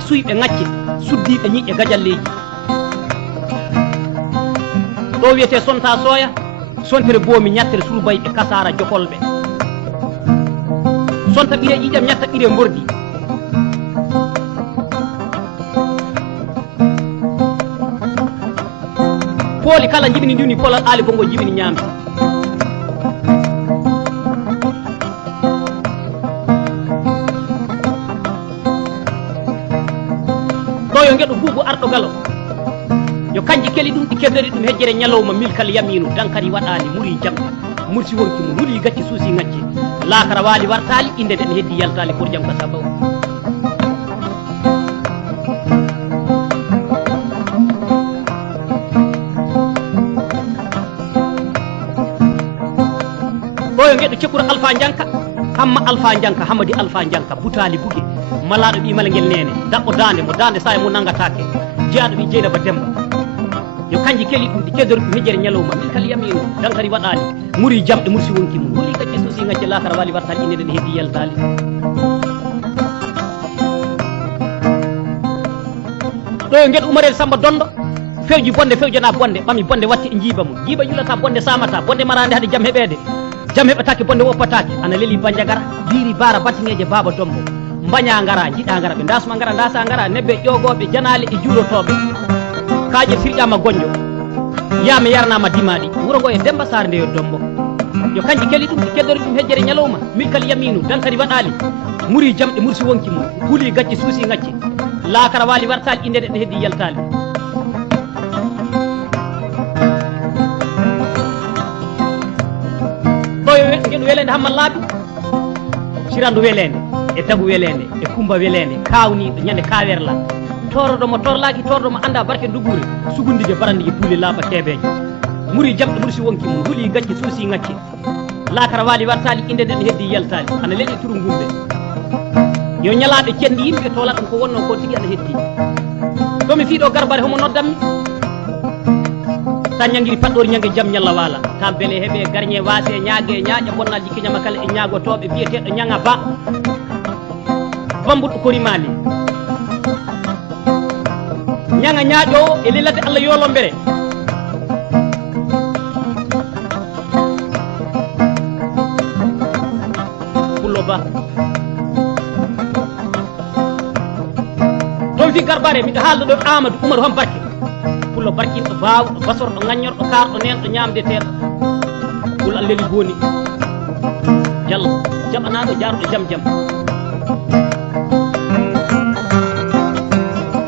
suyɓe ŋacce suddiɓe ñiƴƴe gajalleji ɗo wiyete sonta soya sontere boomi ñattere surbayɓe kasara jokolɓe sonta ɓiire ƴiƴam ñatta ɓiire mbordi pooli kala jibini ndiwni polal aali bongo jibini ñaamde ɗo yo gueɗo buubu arɗo galo yo kanji keli ɗum ɗi kedori ɗum hejjere ñalawma milkal yaminu dankari waɗali muri jamɗe mursi wonki mu huli gacci suusi ŋacce laakara waali wartali inde nde heddi yaltali pour jam ka sabaw ɗo yo gueɗo cekkura alpha janka hamma alpha janka hamadi alpha janka butali bugue malaɗo ɓimala guel nene daɓɓo dande mo dande sa e mo nangatake jeyaɗo ɓi jeynaba demba yo kanji keli ɗum ɗi kedori ɗum hejjere ñalawma min kala yamino dankari waɗali muri jamɗe mursi wonki mum holi gacce suusi ŋacce lakara wali wartali inde nde heddi yaltali ɗo yo gueɗo umarel samba dondo fewji bonde fewjana bonde ɓami bonde watti e jiiba mum jiiba yulata bonde samata bonde marande haade jaam heɓede jaam heɓatake bonde woppatake ana leeli bandiagara biri bara batiŋeje baba dombo mbaña ngara jiɗa ngara ɓe dasma ngara dasa ngara nebbe ƴogoɓe janale e juuɗotoɓe kaaƴe firƴama gonjo yama yarnama dimaɗi wuuro ngo e demba sare nde yo dombo yo kanji keli ɗum ɗi keddori ɗum hejjere ñalawma milkal yaminu dankari waɗali muri jamɗe mursi wonki mum huuli gacce suusi ŋacce laakara waali wartali inde nde heddi yaltali ɗo yo gueɗo welede hamma laaɓi sirandu welede e dagu welede e kumba welede kawniɗo ñande kawerla toroɗomo torlaki toroɗomo anda barke ndugure sugundije barandije puule laaɓa kebeje muri jamɗe mursi wonki mum huuli gacce suusi ŋacce laakara waali wartali inde nde heddi yaltali ana leɗe turu gumɓe yo ñalaɓe cenɗi yimɓe tola ɗum ko wonno ko tigui ana heddi ɗomi fiiɗo garbare homo noddammi sa ñaguiri paɗɗori ñangue jaam ñalla wala ta beele heeɓe garñe waase ñaague ñaaƴa bonnal jikkiñama kala e ñaagotoɓe biyeteɗo ñanga ba bambuɗo korimali ñanga ñaaƴowo e lelade Allah yolo mbere pullo ba ɗon fi garbare miɗo haaldo ɗo Amadou Oumar hon barke pullo barkinɗo bawɗo basorɗo ŋañorɗo karɗo nenɗo ñamdeteɗo pullo Allah leeli boni diallo jaɓanaɗo jaruɗo jaam jaam